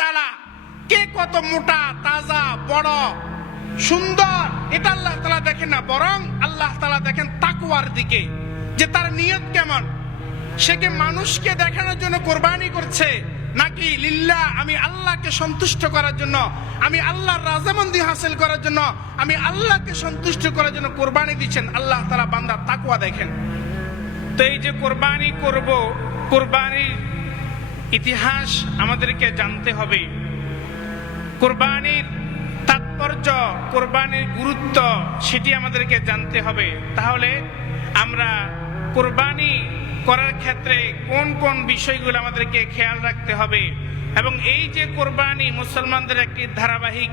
তাআলা কে কত মোটা, তাজা, বড়, সুন্দর, এটা আল্লাহ তাআলা দেখেন না, বরং আল্লাহ তাআলা দেখেন তাকওয়ার দিকে, যে তার নিয়ত কেমন। সে কি মানুষকে দেখানোর জন্য কোরবানি করছে, নাকি লিল্লাহ, আমি আল্লাহকে সন্তুষ্ট করার জন্য, আমি আল্লাহর রাজামন্দি হাসিল করার জন্য, আমি আল্লাহকে সন্তুষ্ট করার জন্য কোরবানি দিচ্ছেন, আল্লাহ তাআলা বান্দার তাকুয়া দেখেন। তো এই যে কোরবানি করব, কোরবানির ইতিহাস আমাদেরকে জানতে হবে। কোরবানির তাৎপর্য, কোরবানির গুরুত্ব সেটি আমাদেরকে জানতে হবে। তাহলে আমরা কোরবানি করার ক্ষেত্রে কোন কোন বিষয়গুলো আমাদেরকে খেয়াল রাখতে হবে এবং এই যে কোরবানি মুসলমানদের একটি ধারাবাহিক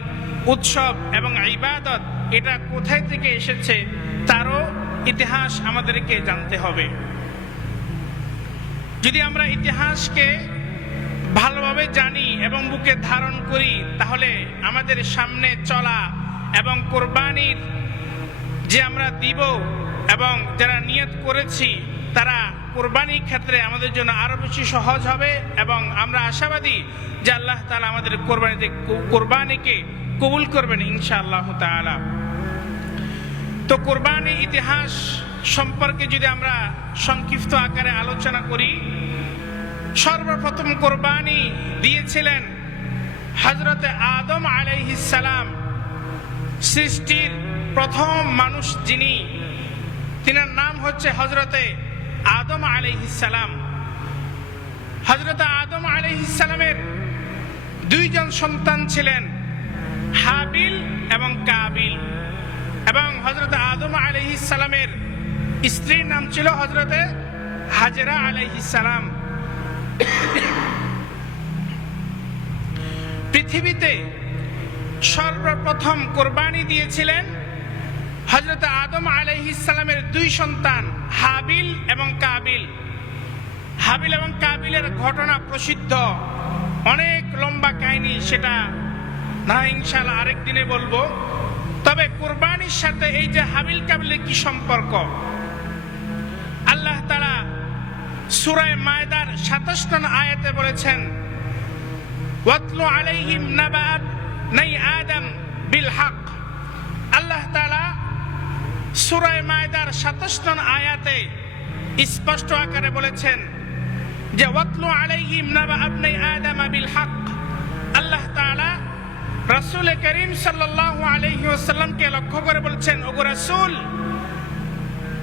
উৎসব এবং ইবাদত, এটা কোথায় থেকে এসেছে তারও ইতিহাস আমাদেরকে জানতে হবে। যদি আমরা ইতিহাসকে ভালোভাবে জানি এবং বুকে ধারণ করি, তাহলে আমাদের সামনে চলা এবং কোরবানির যে আমরা দিব এবং যারা নিয়ত করেছি, তারা কোরবানির ক্ষেত্রে আমাদের জন্য আরও বেশি সহজ হবে এবং আমরা আশাবাদী যে আল্লাহ তালা আমাদের কোরবানিতে কোরবানিকে কবুল করবেন ইনশাআল্লাহ তাআলা। তো কোরবানি ইতিহাস সম্পর্কে যদি আমরা সংক্ষিপ্ত আকারে আলোচনা করি সর্বপ্রথম কোরবানি দিয়েছিলেন হজরতে আদম আলাইহিসালাম সৃষ্টির প্রথম মানুষ যিনি, তিনার নাম হচ্ছে হজরতে আদম আলাইহিসালাম হজরতে আদম আলাইহিসালামের দুইজন সন্তান ছিলেন, হাবিল এবং কাবিল। এবং হজরত আদম আলাইহিসালামের স্ত্রীর নাম ছিল হজরতে হাজরা আলাইহিসালাম পৃথিবীতে সর্বপ্রথম কোরবানি দিয়েছিলেন হজরত আদম আলাইহিসালামের দুই সন্তান, হাবিল এবং কাবিল। হাবিল এবং কাবিলের ঘটনা প্রসিদ্ধ। অনেক লম্বা কাহিনী সেটা না ইনশাল্লাহ আরেক দিনে বলব। তবে কোরবানির সাথে এই যে হাবিল কাবিলের কি সম্পর্ক? আল্লাহ তারা সুরায় মায়দার সাতাশ নং আয়াতে বলেছেন, ওয়াতলু আলাইহিম নাবাব নাই আদম বিল হক। আল্লাহ তাআলা সুরায় মায়দার সাতাশ নং আয়াতে স্পষ্ট আকারে বলেছেন যে, ওয়াতলু আলাইহিম নাবাব নাই আদম বিল হক। আল্লাহ তাআলা রাসূল করিম সাল্লাল্লাহু আলাইহি ওয়াসাল্লামকে লক্ষ্য করে বলছেন, ওগো রাসূল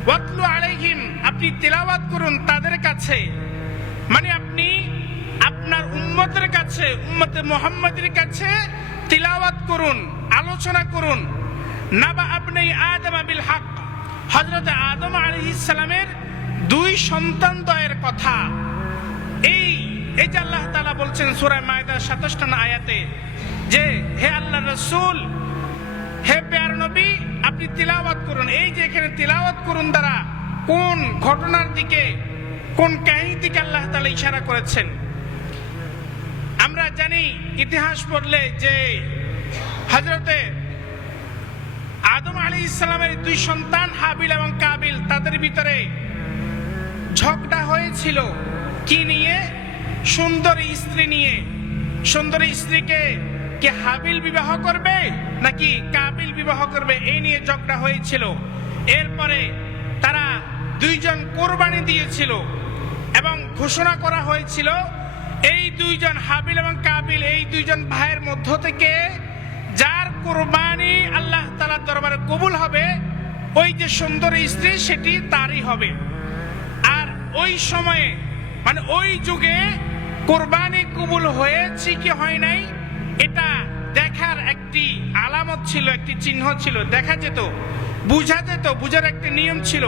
ওয়াতলু আলাইহিম, আপনি তেলাওয়াত করুন তাদের কাছে। মানে আপনি আপনার উম্মতের কাছে, উম্মতে মোহাম্মদের কাছে তিলাওয়াত করুন, আলোচনা করুন। নাবা আপনি আদম বিল হক। হযরত আদম আলাইহিস সালামের দুই সন্তান দয়ের কথা। এই এই যে আল্লাহ তাআলা বলছেন সূরা মায়দার 27 আয়াতে যে, হে আল্লাহ রাসূল আপনি তিলাওয়াত করুন। এই যে এখানে তিলাওয়াত করুন দ্বারা কোন ঘটনার দিকে, কোন কাহিনী দিকে আল্লাহ তাআলা ইশারা করেছেন? আমরা জানি ইতিহাস পড়লে যে হজরতে আদম আলী ইসলামের দুই সন্তান হাবিল এবং কাবিল, তাদের ভিতরে ঝগড়া হয়েছিল কি নিয়ে? সুন্দরী স্ত্রী নিয়ে। সুন্দরী স্ত্রীকে কি হাবিল বিবাহ করবে নাকি কাবিল বিবাহ করবে? এই নিয়ে ঝগড়া হয়েছিল। এরপরে তারা দুইজন কোরবানি দিয়েছিল এবং ঘোষণা করা হয়েছিল, এই দুইজন হাবিল এবং কাবিল এই দুইজন ভাইয়ের মধ্য থেকে যার কোরবানি আল্লাহ তালার দরবারে কবুল হবে, ওই যে সুন্দর স্ত্রী সেটি তারই হবে। আর ওই সময়ে মানে ওই যুগে কোরবানি কবুল হয়েছে কি হয় নাই? এটা দেখার একটি আলামত ছিল, একটি চিহ্ন ছিল। দেখা যেত, বুঝা যেত, বুঝার একটি নিয়ম ছিল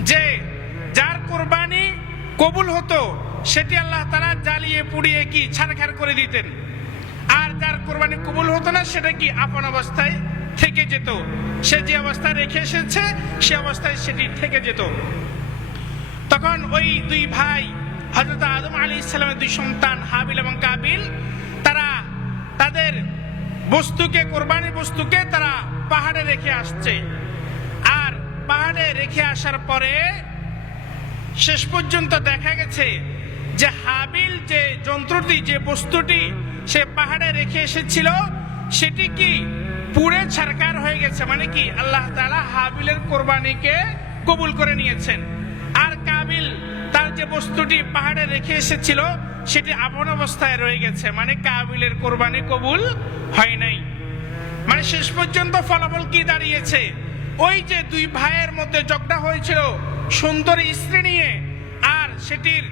যে যার কোরবানি কবুল হতো, সেটি আল্লাহ তারা জ্বালিয়ে, পুড়িয়ে কি ছাড়খাড় করে দিতেন। আর যার কোরবানি কবুল হতো না, সেটা কি আপন অবস্থায় থেকে যেত? সে যে অবস্থায় রেখে এসেছে, সে অবস্থায় সেটি থেকে যেত। তখন ওই দুই ভাই হজরত আদম আলী ইসলামের দুই সন্তান হাবিল এবং কাবিল তাদের বস্তুকে কোরবানি বস্তুকে তারা পাহাড়ে রেখে আসছে। আর পাহাড়ে রেখে আসার পরে শেষ পর্যন্ত দেখা গেছে যে হাবিল যে যন্ত্রটি, যে বস্তুটি সে পাহাড়ে রেখে এসেছিল, সেটি কি পুড়ে ছারকার হয়ে গেছে? মানে কি আল্লাহ তাআলা হাবিলের কোরবানিকে কবুল করে নিয়েছেন। আর কাবিল যে বস্তুটি পাহাড়ে রেখে এসেছিল, সেটি আপন অবস্থায় রয়ে গেছে। মানে কাবিলের কোরবানি কবুল হয় নাই। মানে শেষ পর্যন্ত ফলাফল কি দাঁড়িয়েছে? ওই যে দুই ভাইয়ের মধ্যে ঝগড়া হয়েছিল, সুন্দর স্ত্রী নিয়ে, আর সেটির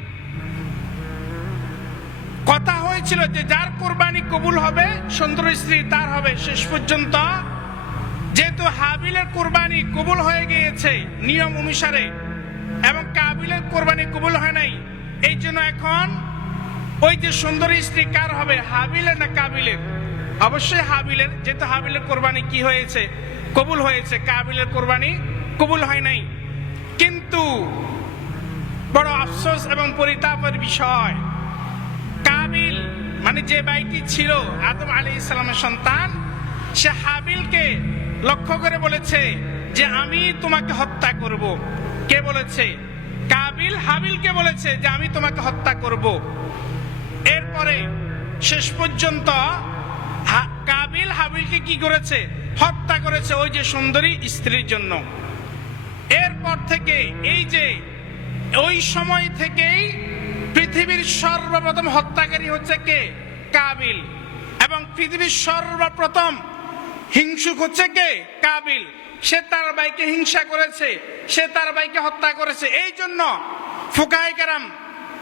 কথা হয়েছিল যে যার কোরবানি কবুল হবে, সুন্দর স্ত্রী তার হবে। শেষ পর্যন্ত যেহেতু হাবিলের কোরবানি কবুল হয়ে গিয়েছে নিয়ম অনুসারে এবং কাবিলের কোরবানি কবুল হয় নাই। এই জন্য এখন ওই যে সুন্দর স্ত্রী কার হবে? হাবিলের না কাবিলের? অবশ্যই হাবিলের। যেহেতু হাবিলের কোরবানি কি হয়েছে? কবুল হয়েছে। কাবিলের কোরবানি কবুল হয় নাই। কিন্তু বড় আফসোস এবং পরিতাপের বিষয়, কাবিল মানে যে বাইটি ছিল, আদম আলী ইসলামের সন্তান, সে হাবিলকে লক্ষ্য করে বলেছে যে, আমি তোমাকে হত্যা করব। কে বলেছে? কাবিল হাবিলকে বলেছে যে আমি তোমাকে হত্যা করব। এরপরে শেষ পর্যন্ত কাবিল হাবিলকে কি করেছে? হত্যা করেছে ওই যে সুন্দরী স্ত্রীর জন্য। এরপর থেকে এই যে ওই সময় থেকেই পৃথিবীর সর্বপ্রথম হত্যাকারী হচ্ছে কে? কাবিল। এবং পৃথিবীর সর্বপ্রথম হিংসুক হচ্ছে কে? কাবিল। সে তার ভাইকে হিংসা করেছে, সে তার ভাইকে হত্যা করেছে। এই জন্য ফুকাই কারাম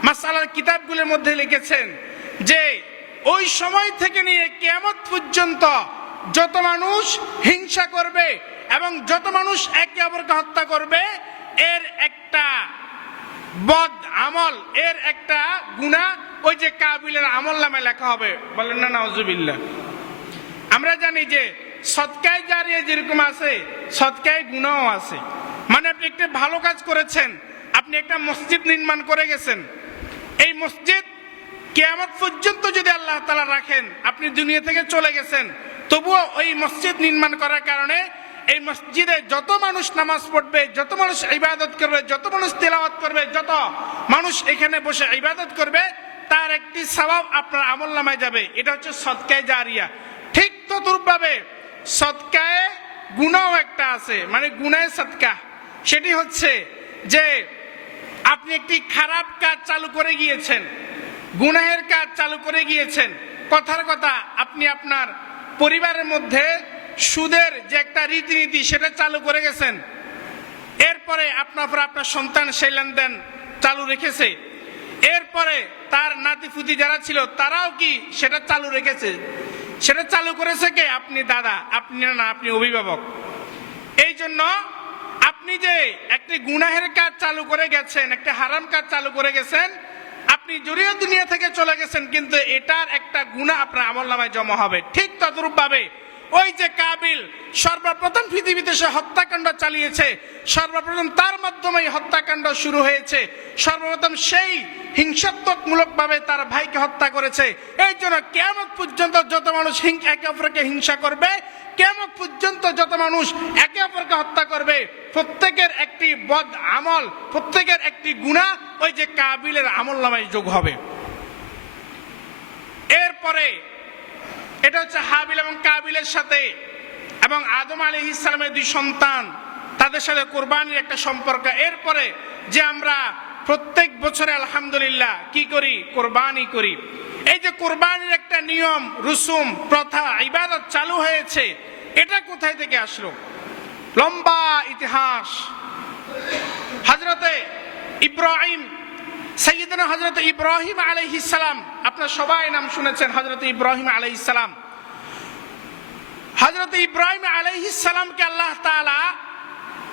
মাসালার কিতাবগুলির মধ্যে লিখেছেন যে, ওই সময় থেকে নিয়ে কেমত পর্যন্ত যত মানুষ হিংসা করবে এবং যত মানুষ একে অপরকে হত্যা করবে, এর একটা বদ আমল, এর একটা গুণা ওই যে কাবিলের আমল নামে লেখা হবে। বলেন না নজুবিল্লা আমরা জানি যে সৎকায় জারিয়ে যেরকম আছে, সৎকায় গুণাও আছে। মানে আপনি একটা ভালো কাজ করেছেন, আপনি একটা মসজিদ নির্মাণ করে গেছেন। এই মসজিদ কেয়ামত পর্যন্ত যদি আল্লাহ তালা রাখেন, আপনি দুনিয়া থেকে চলে গেছেন, তবুও ওই মসজিদ নির্মাণ করার কারণে এই মসজিদে যত মানুষ নামাজ পড়বে, যত মানুষ ইবাদত করবে, যত মানুষ তেলাওয়াত করবে, যত মানুষ এখানে বসে ইবাদত করবে, তার একটি স্বভাব আপনার আমল নামায় যাবে। এটা হচ্ছে সৎকায় জারিয়া। ঠিক তদুরভাবে সৎকায় গুণাও একটা আছে মানে গুণায় সৎকা সেটি হচ্ছে যে আপনি একটি খারাপ কাজ চালু করে গিয়েছেন, গুনাহের কাজ চালু করে গিয়েছেন, কথার কথা আপনি আপনার পরিবারের মধ্যে সুদের যে একটা রীতিনীতি সেটা চালু করে গেছেন, এরপরে আপনার পর আপনার সন্তান সেই লেনদেন চালু রেখেছে, এরপরে তার নাতিফুতি যারা ছিল তারাও কি সেটা চালু রেখেছে? সেটা চালু করেছে কে? আপনি দাদা, আপনি না, আপনি অভিভাবক। এই জন্য আপনি যে একটি গুনাহের কাজ চালু করে গেছেন, একটা হারাম কাজ চালু করে গেছেন, আপনি জড়িয়ে দুনিয়া থেকে চলে গেছেন, কিন্তু এটার একটা গুণা আপনার আমল নামায় জমা হবে। ঠিক তদরূপ ভাবে ওই যে কাবিল, সর্বপ্রথম পৃথিবীতে সে হত্যাকাণ্ড চালিয়েছে। সর্বপ্রথম তার মাধ্যমে হত্যাকাণ্ড শুরু হয়েছে। সর্বপ্রথম সেই হিংসাত্মকমূলক ভাবে তার ভাইকে হত্যা করেছে। এই জন্য কেমন পর্যন্ত যত মানুষ একে অপরকে হিংসা করবে কেমন পর্যন্ত যত মানুষ একে অপরকে হত্যা করবে, প্রত্যেকের একটি বদ আমল, প্রত্যেকের একটি গুণা ওই যে কাবিলের আমল নামায় যোগ হবে। এরপরে এটা হচ্ছে হাবিল এবং কাবিলের সাথে। এবং আদম আলী ইসলামের দুই সন্তান, তাদের সাথে কোরবানির একটা সম্পর্ক। এরপরে যে আমরা প্রত্যেক বছরে আলহামদুলিল্লাহ কি করি? কোরবানি করি। এই যে কোরবানির একটা নিয়ম, রুসুম, প্রথা, ইবাদত চালু হয়েছে, এটা কোথায় থেকে আসলো? লম্বা ইতিহাস। হজরতে ইব্রাহিম সৈয়দনা হজরত ইব্রাহিম আলাইহিস সালাম, আপনার সবাই নাম শুনেছেন হজরত ইব্রাহিম আলাইহিস সালাম। হজরত ইব্রাহিম আলাইহিস সালামকে আল্লাহ তাআলা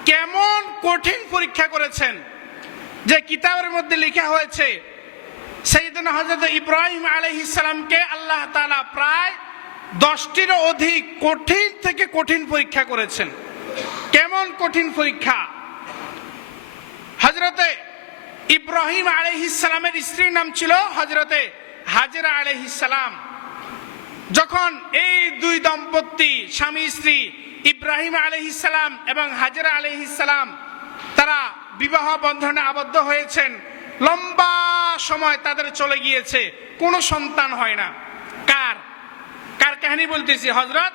কেমন কঠিন পরীক্ষা করেছেন, যে কিতাবের মধ্যে লেখা হয়েছে সৈয়দনা হজরত ইব্রাহিম আলাইহিস সালামকে আল্লাহ তাআলা প্রায় দশটির অধিক কঠিন থেকে কঠিন পরীক্ষা করেছেন। কেমন কঠিন পরীক্ষা? হজরতে ইব্রাহিম আলহিসালামের স্ত্রীর নাম ছিল হজরতে হাজরা আলহিসাম যখন এই দুই দম্পতি, স্বামী, স্ত্রী, ইব্রাহিম আলহিসাম এবং হাজরা আলহিসাম তারা বিবাহ বন্ধনে আবদ্ধ হয়েছেন। লম্বা সময় তাদের চলে গিয়েছে। কোনো সন্তান হয় না। কার? কার কাহিনী বলতেছি? হজরত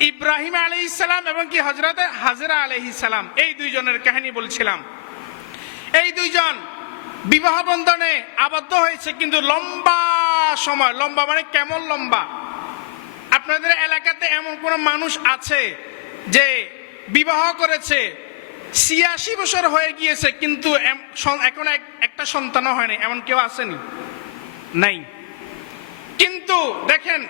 ইব্রাহিম আলী এবং কি হজরত হাজরা আলহ ইসালাম এই দুইজনের কাহিনী বলছিলাম। এই দুইজন বিবাহ বন্ধনে আবদ্ধ হয়েছে কিন্তু লম্বা সময়, লম্বা মানে কেমন লম্বা? আপনাদের এলাকাতে এমন কোন মানুষ আছে যে বিবাহ করেছে, ছিয়াশি বছর হয়ে গিয়েছে, কিন্তু এখন একটা সন্তানও হয়নি, এমন কেউ আসেনি? নাই। কিন্তু দেখেন,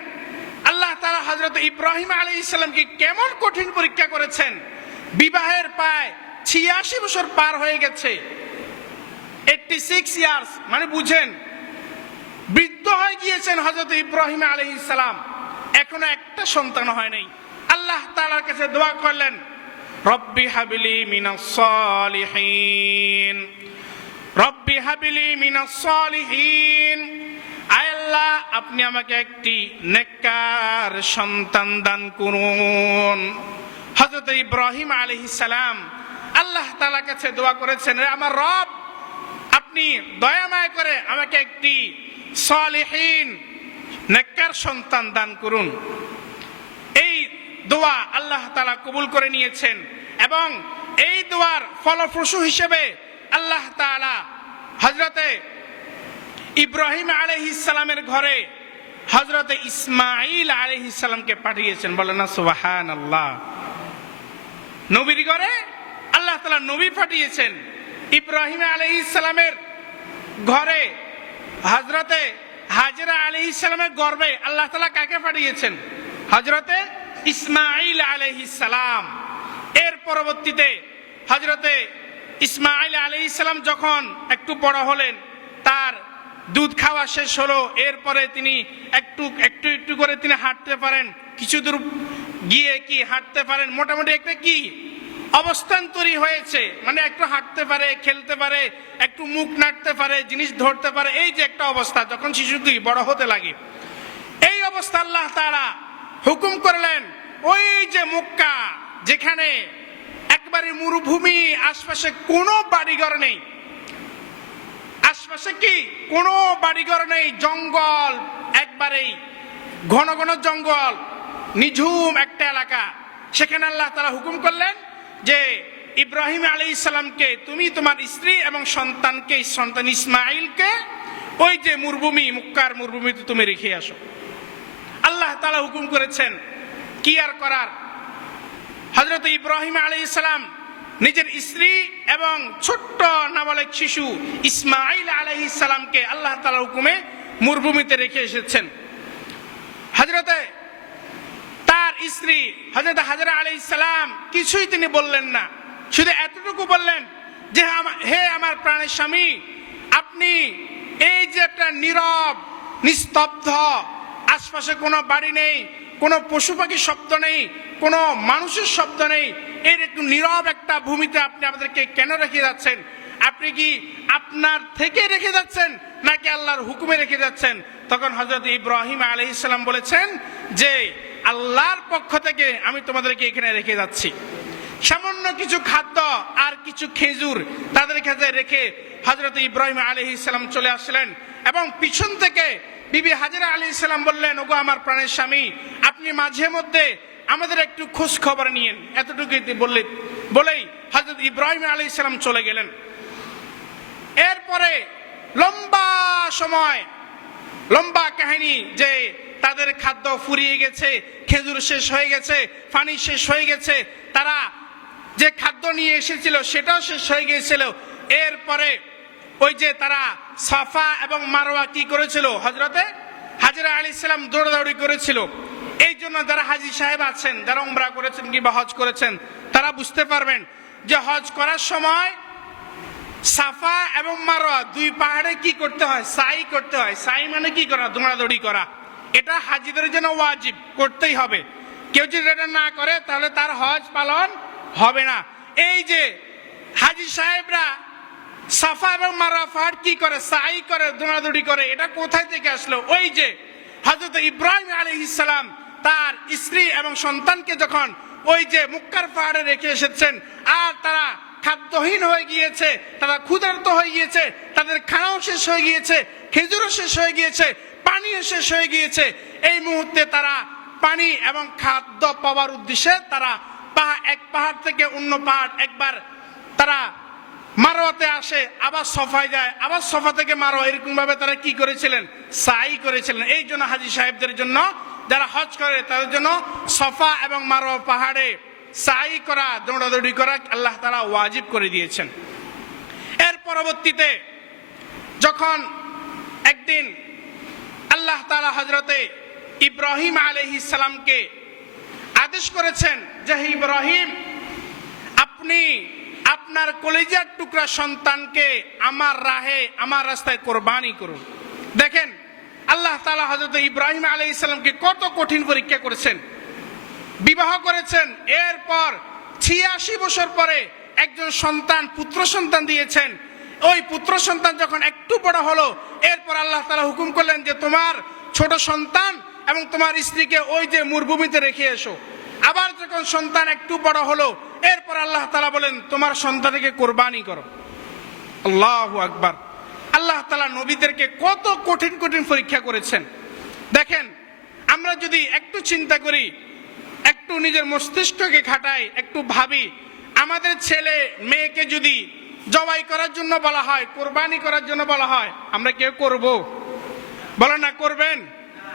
আল্লাহ তালা হজরত ইব্রাহিম আলী ইসলামকে কেমন কঠিন পরীক্ষা করেছেন। বিবাহের পায় ছিয়াশি বছর পার হয়ে গেছে। এইটটি সিক্স ইয়ার্স মানে বুঝেন, বৃদ্ধ হয়ে গিয়েছেন হজরত ইব্রাহিম আলী ইসলাম এখনও একটা সন্তান হয় নাই। আল্লাহ তালার কাছে দোয়া করলেন, রব্বি হাবিলি মিনাস সালিহিন, রব্বি হাবিলি মিনাস সালিহিন। আয় আল্লাহ, আপনি আমাকে একটি নেককার সন্তান দান করুন। হযরত ইব্রাহিম আলাইহিস সালাম আল্লাহ তাআলার কাছে দোয়া করেছেন আমার রব আপনি দয়াময় করে আমাকে একটি সালিহিন, নেককার সন্তান দান করুন। এই দোয়া আল্লাহ তালা কবুল করে নিয়েছেন এবং এই দোয়ার ফলপ্রসূ হিসেবে আল্লাহ তালা হজরতে ইব্রাহিম আলহিসালামের ঘরে হজরতে ইসমাইল আলহিসামকে পাঠিয়েছেন। বলে না সুবাহান আল্লাহ নবীর ঘরে আল্লাহ তালা নবী পাঠিয়েছেন। ইব্রাহিম আলহিসালামের ঘরে হজরতে হাজরা আলী ইসলামের গর্বে আল্লাহ তালা কাকে পাঠিয়েছেন? হজরতে ইসমাইল আলহ সালাম। এর পরবর্তীতে হজরতে ইসমাইল আলহ ইসলাম যখন একটু বড় হলেন, তার দুধ খাওয়া শেষ হলো, এরপরে তিনি একটু একটু একটু করে তিনি হাঁটতে পারেন। কিছু দূর গিয়ে কি হাঁটতে পারেন? মোটামুটি একটা কি? অবস্থান তৈরি হয়েছে। মানে একটু হাঁটতে পারে, খেলতে পারে, একটু মুখ নাড়তে পারে, জিনিস ধরতে পারে, এই যে একটা অবস্থা, যখন শিশু দুই বড় হতে লাগে। এই অবস্থা আল্লাহ তারা হুকুম করলেন, ওই যে মুক্কা, যেখানে একবারে মরুভূমি, আশপাশে কোনো বাড়িঘর নেই। আশপাশে কি? কোনো বাড়িঘর নেই, জঙ্গল, একবারেই ঘন ঘন জঙ্গল, নিঝুম একটা এলাকা। সেখানে আল্লাহ তারা হুকুম করলেন যে ইব্রাহিম আলী ইসলামকে তুমি তোমার স্ত্রী এবং সন্তানকে, সন্তান ইসমাইলকে ওই যে মরুভূমি, মুক্কার মরুভূমিতে তুমি রেখে আসো। আল্লাহ তালা হুকুম করেছেন, কি আর করার? হজরত ইব্রাহিম আলী ইসলাম নিজের স্ত্রী এবং ছোট্ট নাবালক শিশু ইসমাইল আলহ ইসলামকে আল্লাহ তালা হুকুমে মরুভূমিতে রেখে এসেছেন। হজরতে স্ত্রী হজরত হাজরা আলী ইসলাম কিছুই তিনি বললেন না। শুধু এতটুকু বললেন যে হে আমার প্রাণের স্বামী, আপনি এই যে একটা নীরব, নিস্তব্ধ, আশপাশে কোনো বাড়ি নেই, কোনো পশু পাখির শব্দ নেই, কোনো মানুষের শব্দ নেই, এর একটু নীরব একটা ভূমিতে আপনি আমাদেরকে কেন রেখে যাচ্ছেন? আপনি কি আপনার থেকে রেখে যাচ্ছেন, নাকি আল্লাহর হুকুমে রেখে যাচ্ছেন? তখন হজরত ইব্রাহিম আলহ ইসলাম বলেছেন যে আল্লাহর পক্ষ থেকে আমি তোমাদেরকে এখানে রেখে যাচ্ছি। সামান্য কিছু খাদ্য আর কিছু খেজুর তাদের কাছে রেখে হজরত ইব্রাহিম আলহ ইসলাম চলে আসলেন এবং পিছন থেকে বিবি হাজিরা আলী ইসলাম বললেন, ওগো আমার প্রাণের স্বামী, আপনি মাঝে মধ্যে আমাদের একটু খোঁজ খবর নিয়েন। এতটুকু বললে বলেই হজরত ইব্রাহিম আলী ইসলাম চলে গেলেন। এরপরে লম্বা সময়, লম্বা কাহিনী যে তাদের খাদ্য ফুরিয়ে গেছে, খেজুর শেষ হয়ে গেছে পানি শেষ হয়ে গেছে। তারা যে খাদ্য নিয়ে এসেছিল সেটাও শেষ হয়ে গিয়েছিল। এরপরে ওই যে তারা সাফা এবং মারোয়া কি করেছিল? হজরতে হাজরা আলী ইসলাম দৌড়াদৌড়ি করেছিল। এই জন্য যারা হাজি সাহেব আছেন, যারা উমরা করেছেন কিংবা হজ করেছেন, তারা বুঝতে পারবেন যে হজ করার সময় সাফা এবং মারোয়া দুই পাহাড়ে কি করতে হয়? সাই করতে হয়। সাই মানে কি করা? দৌড়াদৌড়ি করা। এটা হাজিদের জন্য ওয়াজিব, করতেই হবে। কেউ যদি এটা না করে, তাহলে তার হজ পালন হবে না। এই যে হাজি সাহেবরা সাফা এবং পাহাড় কি করে, সাই করে, দৌড়াদৌড়ি করে, এটা কোথায় থেকে আসলো? ওই যে হজরত ইব্রাহিম আলী ইসলাম তার স্ত্রী এবং সন্তানকে যখন ওই যে মুক্কার পাহাড়ে রেখে এসেছেন, আর তারা খাদ্যহীন হয়ে গিয়েছে, তারা ক্ষুধার্ত হয়ে গিয়েছে, তাদের খানাও শেষ হয়ে গিয়েছে, খেজুরও শেষ হয়ে গিয়েছে, পানিও শেষ হয়ে গিয়েছে। এই মুহূর্তে তারা পানি এবং খাদ্য পাওয়ার উদ্দেশ্যে তারা পাহা- এক পাহাড় থেকে অন্য পাহাড় একবার তারা মারোয়াতে আসে, আবার সফায় যায়, আবার সফা থেকে মারো এরকম ভাবে তারা কি করেছিলেন? সাই করেছিলেন। এই জন্য হাজি সাহেবদের জন্য, যারা হজ করে তাদের জন্য সফা এবং মারোয়া পাহাড়ে সাই করা, দৌড়াদৌড়ি করা আল্লাহ তারা ওয়াজিব করে দিয়েছেন। এর পরবর্তীতে যখন একদিন আল্লাহ তালা হজরতে ইব্রাহিম আলহি সালামকে আদেশ করেছেন যে ইব্রাহিম, আপনি আপনার কলেজার টুকরা সন্তানকে আমার রাহে, আমার রাস্তায় কোরবানি করুন। দেখেন, আল্লাহ তালা হজরত ইব্রাহিম আলাই ইসলামকে কত কঠিন পরীক্ষা করেছেন। বিবাহ করেছেন। এরপর ছিয়াশি বছর পরে একজন সন্তান, পুত্র সন্তান দিয়েছেন। ওই পুত্র সন্তান যখন একটু বড় হলো, এরপর আল্লাহ তালা হুকুম করলেন যে, তোমার ছোট সন্তান এবং তোমার স্ত্রীকে ওই যে মরুভূমিতে রেখে এসো। আবার যখন সন্তান একটু বড় হলো, এরপর আল্লাহ তালা বলেন, তোমার সন্তানকে কোরবানি করো। আল্লাহ আকবার। আল্লাহ তালা নবীদেরকে কত কঠিন কঠিন পরীক্ষা করেছেন। দেখেন, আমরা যদি একটু চিন্তা করি একটু নিজের মস্তিষ্ককে খাটাই, একটু ভাবি, আমাদের ছেলে মেয়েকে যদি জবাই করার জন্য বলা হয়, কোরবানি করার জন্য বলা হয়, আমরা কেউ করব? বলে না, করবেন?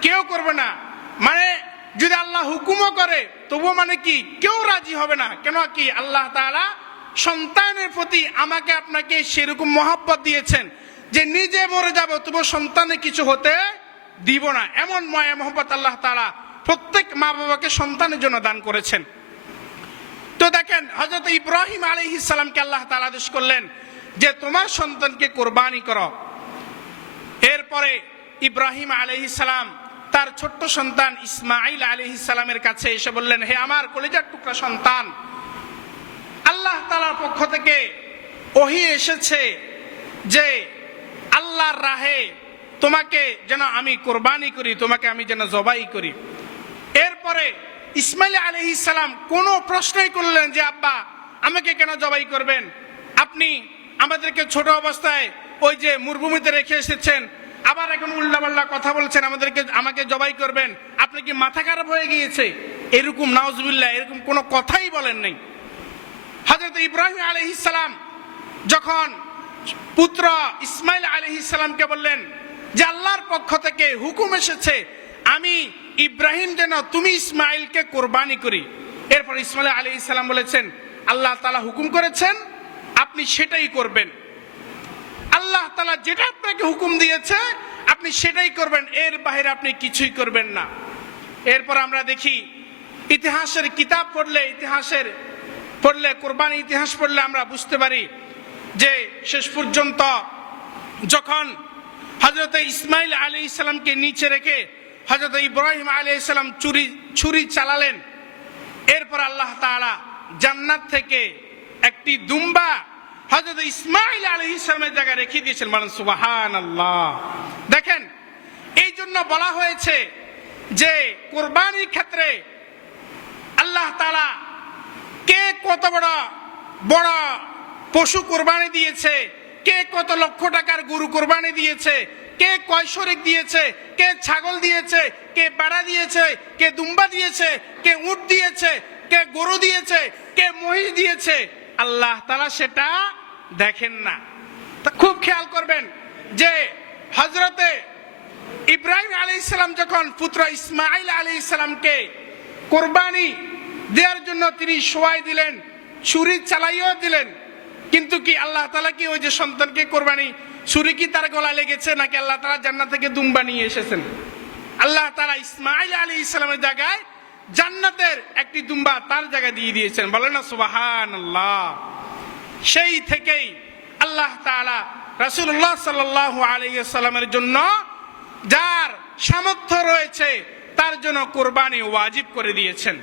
কেউ করবে না। মানে যদি আল্লাহ হুকুমও করে, তবুও মানে কি, কেউ রাজি হবে না। কেন কি, আল্লাহ তাআলা সন্তানের প্রতি আমাকে আপনাকে সেরকম মহাব্বত দিয়েছেন যে নিজে মরে যাব তবু সন্তানে কিছু হতে দিব না। এমন মায়া মোহাম্মত আল্লাহ তাআলা প্রত্যেক মা বাবাকে সন্তানের জন্য দান করেছেন। তো দেখেন হজরত ইব্রাহিম আলহ ইসালামকে আল্লাহ তাআলা আদেশ করলেন যে, তোমার সন্তানকে কোরবানি করো। এরপরে ইব্রাহিম আলহ সালাম তার ছোট্ট সন্তান ইসমাইল আলহ সালামের কাছে এসে বললেন, হে আমার কলিজার টুকরা সন্তান, আল্লাহ তালার পক্ষ থেকে ওহি এসেছে যে, আল্লাহর রাহে তোমাকে যেন আমি কোরবানি করি, তোমাকে আমি যেন জবাই করি। এরপরে ইসমাইল আলহি সালাম কোনো প্রশ্নই করলেন যে, আব্বা, আমাকে কেন জবাই করবেন? আপনি আমাদেরকে ছোট অবস্থায় ওই যে মরুভূমিতে রেখে এসেছেন, আবার এখন উল্লাপাল্লা কথা বলছেন, আমাদেরকে, আমাকে জবাই করবেন? আপনি কি মাথা খারাপ হয়ে গিয়েছে? এরকম নাওজবিল্লাহ এরকম কোনো কথাই বলেন নাই। হজরত ইব্রাহিম আলহিসাম যখন পুত্র ইসমাইল আলহিসামকে বললেন যে, আল্লাহর পক্ষ থেকে হুকুম এসেছে, আমি ইব্রাহিম যেন তুমি ইসমাইলকে কোরবানি করি। এরপর ইসমাইল আলী ইসলাম বলেছেন, আল্লাহ তালা হুকুম করেছেন, আপনি সেটাই করবেন। আল্লাহ তালা যেটা আপনাকে হুকুম দিয়েছে, আপনি সেটাই করবেন, এর বাইরে আপনি কিছুই করবেন না। এরপর আমরা দেখি, ইতিহাসের কিতাব পড়লে, ইতিহাসের পড়লে কোরবানি ইতিহাস পড়লে আমরা বুঝতে পারি যে শেষ পর্যন্ত যখন হজরত ইসমাইল আলী ইসলামকে নিচে রেখে হজরত ইব্রাহিম আলী ইসলাম চুরি, ছুরি চালালেন। এরপর আল্লাহ তাআলা জান্নাত থেকে একটি দুম্বা হজরত ইসমাইল আলী ইসলামের জায়গায় রেখে দিয়েছেন। মানে সুবাহান আল্লাহ দেখেন এই জন্য বলা হয়েছে যে কোরবানির ক্ষেত্রে আল্লাহ তালা কে কত বড় বড় পশু কোরবানি দিয়েছে কে কত লক্ষ টাকার গরু কোরবানি দিয়েছে? কে কয় শরিক দিয়েছে? কে ছাগল দিয়েছে? কে বেড়া দিয়েছে? কে দুম্বা দিয়েছে? কে উট দিয়েছে? কে গরু দিয়েছে? কে মহিষ দিয়েছে? আল্লাহ তালা সেটা দেখেন না। তা খুব খেয়াল করবেন যে হজরতে ইব্রাহিম আলী ইসলাম যখন পুত্র ইসমাইল আলী ইসলামকে কোরবানি দেওয়ার জন্য তিনি সোয়াই দিলেন, ছুরি চালাইও দিলেন কিন্তু কি আল্লাহ তালা কি ওই যে সন্তানকে কোরবানি, ছুরি কি তার গলায় লেগেছে নাকি আল্লাহ তালা জান্নাত থেকে দুম্বা নিয়ে এসেছেন? আল্লাহ তালা ইসমাইল আলী ইসলামের জায়গায় জান্নাতের একটি দুম্বা তার জায়গায় দিয়ে দিয়েছেন। বলেন না সুবাহান আল্লাহ সেই থেকেই আল্লাহ তাআলা রাসূলুল্লাহ সাল্লাল্লাহু আলাইহি সাল্লামের জন্য যার সামর্থ্য রয়েছে, তার জন্য কোরবানি ওয়াজিব করে দিয়েছেন।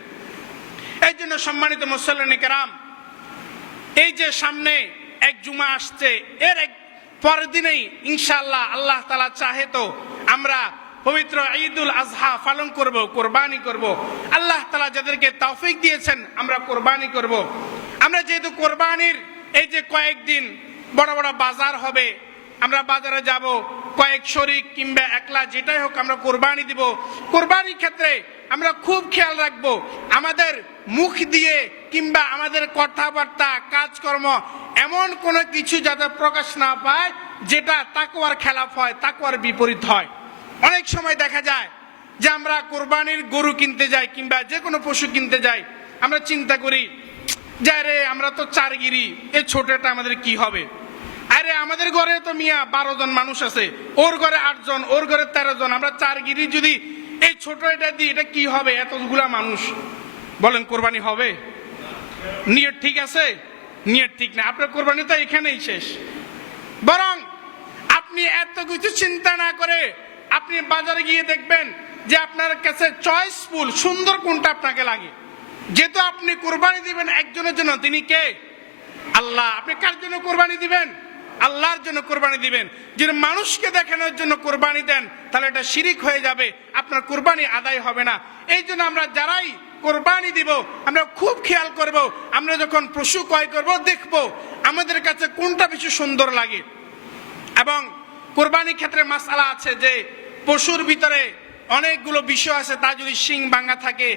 এই জন্য সম্মানিত মুসল্লানি কেরাম এই যে সামনে এক জুমা আসছে, এর এক পরের দিনেই ইনশাল্লাহ আল্লাহ তালা চাহে তো আমরা পবিত্র ঈদুল আজহা পালন করব, কোরবানি করব। আল্লাহ তালা যাদেরকে তৌফিক দিয়েছেন, আমরা কোরবানি করব। আমরা যেহেতু কোরবানির এই যে কয়েকদিন বড় বড় বাজার হবে, আমরা বাজারে যাব কয়েক শরিক কিংবা একলা যেটাই হোক আমরা কোরবানি দিব। কোরবানির ক্ষেত্রে আমরা খুব খেয়াল রাখব, আমাদের মুখ দিয়ে কিংবা আমাদের কথাবার্তা, কাজকর্ম এমন কোনো কিছু যাতে প্রকাশ না পায়, যেটা তাকুয়ার খেলাফ হয় তাকুয়ার বিপরীত হয়। অনেক সময় দেখা যায় যে আমরা কোরবানির গরু কিনতে যাই কিংবা যে কোনো পশু কিনতে যাই, আমরা চিন্তা করি যে রে, আমরা তো চারগিরি এই ছোটটা আমাদের কি হবে? আরে আমাদের ঘরে তো মিয়া বারো জন মানুষ আছে। ওর ঘরে আটজন ওর ঘরে তেরো জন। আমরা চার গিরি যদি এই ছোট এটা দিই, এটা কি হবে? এতগুলা মানুষ। বলেন, কোরবানি হবে? নিয়ত ঠিক আছে? নিয়ত ঠিক না। আপনার কোরবানি তো এখানেই শেষ। বরং আপনি এত কিছু চিন্তা না করে আপনি বাজারে গিয়ে দেখবেন যে আপনার কাছে চয়েসফুল সুন্দর কোনটা আপনাকে লাগে। যেহেতু আপনি কোরবানি দিবেন একজনের জন্য, তিনি কে? আল্লাহ। আপনি কার জন্য কোরবানি দিবেন? আল্লাহর জন্য কোরবানি দিবেন। যদি মানুষকে দেখানোর জন্য কোরবানি দেন, তাহলে এটা শিরিক হয়ে যাবে। আপনার কোরবানি আদায় হবে না। এই জন্য আমরা যারাই কোরবানি দিব, আমরা খুব খেয়াল করব, আমরা যখন পশু ক্রয় করব, দেখব আমাদের কাছে কোনটা বেশি সুন্দর লাগে। এবং কোরবানির ক্ষেত্রে মাসালা আছে যে, পশুর ভিতরে অনেকগুলো বিষয় আছে, তা যদি শিং ভাঙা থাকে